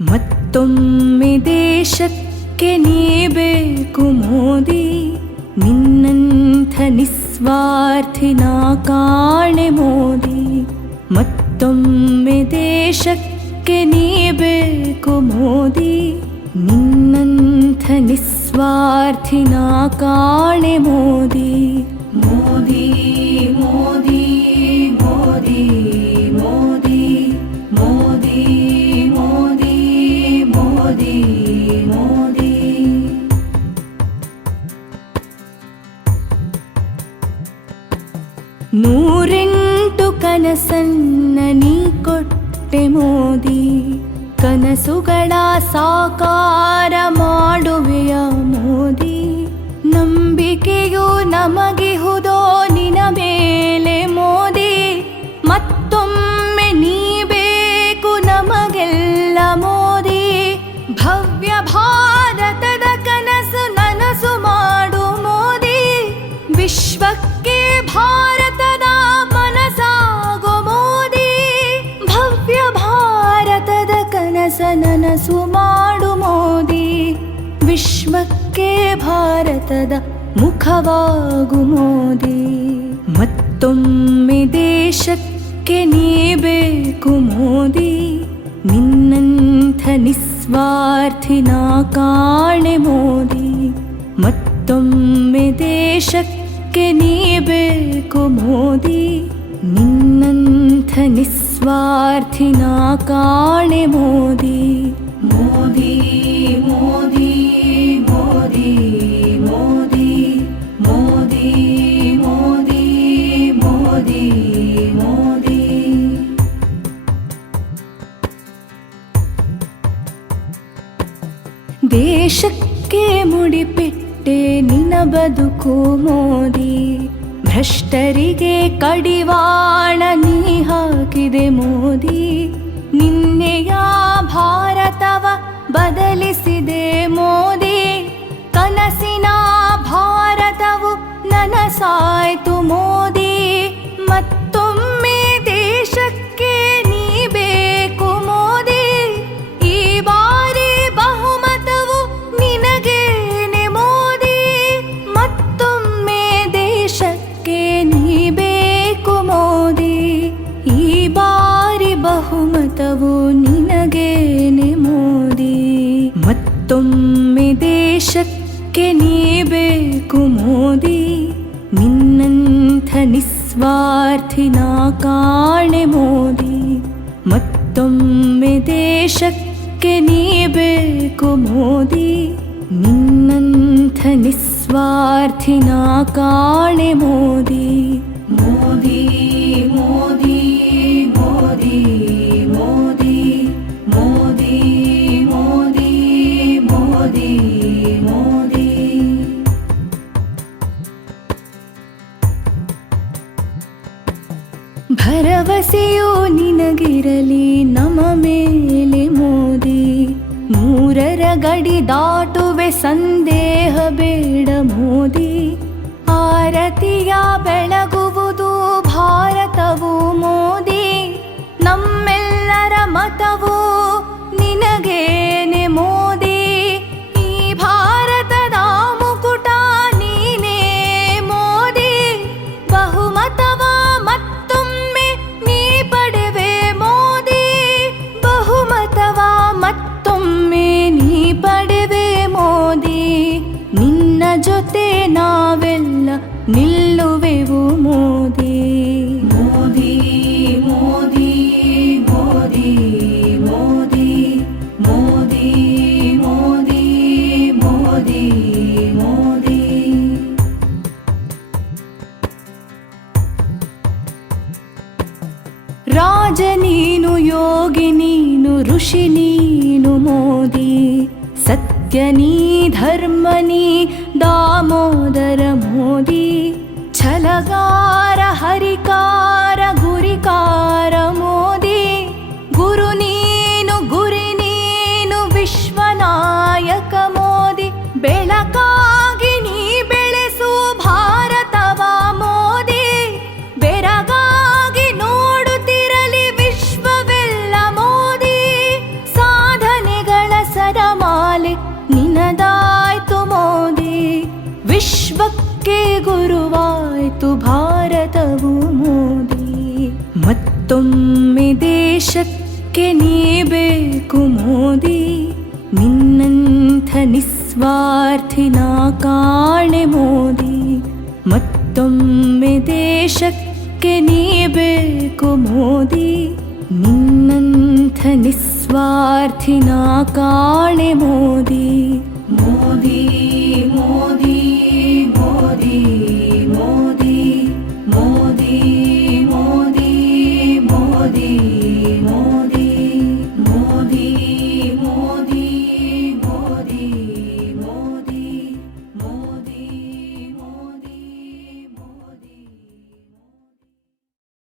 ಮತ್ತೊಮ್ಮೆ ದೇಶಕ್ಕೆ ನೀ ಬೇಕು ಮೋದಿ, ನಿನ್ನಂಥ ನಿಸ್ವಾರ್ಥಿನ ಕಾಣೆ ಮೋದಿ. ಮತ್ತೊಮ್ಮೆ ದೇಶಕ್ಕೆ ನೀ ಬೇಕು ಮೋದಿ, ನಿನ್ನಂಥ ನಿಸ್ವಾರ್ಥಿನ ಕಾಣೆ ಮೋದಿ. ಮೋದಿ ಮೋದಿ ಮೋದಿ ಮೋದಿ ಮೋದಿ ಮೋದಿ ಮೋದಿ ಮೋದಿ. ನೂರೆಂಟು ಕನಸನ್ನ ನೀ ಕೊಟ್ಟೆ ಮೋದಿ, ಕನಸುಗಳ ಸಾಕಾರ ಮಾಡುವೆಯ ಮೋದಿ. ನಂಬಿಕೆಯು ನಮಗಿಹುದೋ ನಿನ ಮೇಲೆ ಮೋದಿ, ಮತ್ತೊಮ್ಮೆ ನೀ ಬೇಕು ನಮಗೆಲ್ಲ ಮೋದಿ. ಭವ್ಯ ಭಾರತದ ಕನಸು ನನಸು ಮಾಡು ಮೋದಿ, ವಿಶ್ವಕ್ಕೆ ಭಾರತದ ಮನಸಾಗೋ ಮೋದಿ. ಭವ್ಯ ಭಾರತದ ಕನಸ ನನಸು ಮಾಡು ಮೋದಿ, ವಿಶ್ವಕ್ಕೆ ಭಾರತದ ಮುಖವಾಗು ಮೋದಿ. ಮತ್ತೊಮ್ಮೆ ದೇಶಕ್ಕೆ ನೀ ಬೇಕು ಮೋದಿ, ನಿನ್ನಂಥ ನಿಸ್ವಾರ್ಥಿನ ಕಾಣೆ ಮೋದಿ. ಮತ್ತೊಮ್ಮೆ ದೇಶಕ್ಕೆ ನೀ ಬೇಕು ಮೋದಿ, ನಿನ್ನಂಥ ನಿಸ್ವಾರ್ಥಿನ ಕಾಣೆ ಮೋದಿ. ಮೋದಿ ಮೋದಿ ಮೋದಿ ಮೋದಿ ಮೋದಿ ಮೋದಿ ಮೋದಿ ಮೋದಿ. ದೇಶಕ್ಕೆ ಮುಡಿಪಿಟ್ಟೆ ನಿನ ಬದುಕು ಮೋದಿ, ಭ್ರಷ್ಟರಿಗೆ ಕಡಿವಾಣ ನೀ ಹಾಕಿದೆ ಮೋದಿ. ನಿನ್ನೆಯ ಭಾರತವ ಬದಲಿಸಿದೆ ಮೋದಿ, ಕನಸಿನ ಭಾರತವು ನನಸಾಯ್ತು ಮೋದಿ. ಮತ್ತೊಮ್ಮೆ ದೇಶಕ್ಕೆ ನೀ ಬೇಕು ಮೋದಿ, ಈ ಬಾರಿ ಬಹುಮತವು ನಿನಗೇನೆ ಮೋದಿ. ಮತ್ತೊಮ್ಮೆ ದೇಶಕ್ಕೆ ನೀ ಬೇಕು ಮೋದಿ, ಈ ಬಾರಿ ಬಹುಮತವು ನಿನಗೇನೆ ಮೋದಿ. ಮತ್ತೊಮ್ಮೆ ದೇಶಕ್ಕೆ ನೀ ಬೇಕು ಮೋದಿ, ನಿನ್ನಂಥ ನಿಸ್ವಾರ್ಥಿನ ಕಾಣೆ ಮೋದಿ. ಮತ್ತೊಮ್ಮೆ ದೇಶಕ್ಕೆ ನೀ ಬೇಕು ಮೋದಿ, ನಿನ್ನಂಥ ನಿಸ್ವಾರ್ಥಿನ ಕಾಣೆ ಮೋದಿ. ಮೋದಿ ಮೋದಿ ಮೋದಿ ಮೋದಿ ಮೋದಿ ಮೋದಿ ಮೋದಿ ಮೋದಿ. ಭರವಸೆಯು ನಿನಗಿರಲಿ ನಮ ಮೇಲೆ ಮೋದಿ, ಮೂರರ ಗಡಿ ದಾಟುವೆ ಸಂದೇಹ ಬೇಡ ಮೋದಿ. ಆರತಿಯ ಬೆಳಗುವುದು ಭಾರತವು ಮೋದಿ, ನಮ್ಮೆಲ್ಲರ ಮತವು ನಿನಗೇನೆ ಮೋದಿ. ಈ ಭಾರತದ ಮುಕುಟ ನೀನೇ ಮೋದಿ, ಬಹುಮತವ ಮತ್ತೊಮ್ಮೆ ನೀ ಪಡೆವೆ ಮೋದಿ. ಬಹುಮತವ ಮತ್ತೊಮ್ಮೆ ನೀ ಪಡೆವೆ ಮೋದಿ, ನಿನ್ನ ಜೊತೆ ನಾವೆಲ್ಲ ನಿಲ್ಲುವೆವು ಮೋದಿ. ಮೋದಿ ಮೋದಿ ಮೋದಿ ಮೋದಿ ಮೋದಿ ಮೋದಿ ಮೋದಿ ಮೋದಿ. ರಾಜ ನೀನು, ಯೋಗಿ ನೀನು, ಋಷಿ ನೀನು ಮೋದಿ. ಸತ್ಯ ನೀ, ಧರ್ಮ ನೀ, ದಾಮೋದರ ಮೋದಿ. ಛಲಗಾರ, ಹರಿಕಾರ, ಗುರಿಕಾರ ಮೋದಿ. ಗುರು ನೀನು, ಗುರಿ ನೀನು, ವಿಶ್ವನಾಯಕ ಮೋದಿ. ಬೆಳಕಾಗಿ ನೀ ಬೆಳೆಸು ಭಾರತವ ಮೋದಿ, ಬೆರಗಾಗಿ ನೋಡುತ್ತಿರಲಿ ವಿಶ್ವವೆಲ್ಲ ಮೋದಿ. ಸಾಧನೆ ಮತ್ತೊಮ್ಮೆ ದೇಶಕ್ಕೆ ನೀ ಬೇಕು ಮೋದಿ, ನಿನ್ನಂಥ ನಿಸ್ವಾರ್ಥಿನ ಕಾಣೆ ಮೋದಿ. ಮತ್ತೊಮ್ಮೆ ದೇಶಕ್ಕೆ ನೀ ಬೇಕು ಮೋದಿ, ನಿನ್ನಂಥ ನಿಸ್ವಾರ್ಥಿನ ಕಾಣೆ ಮೋದಿ. ಮೋದಿ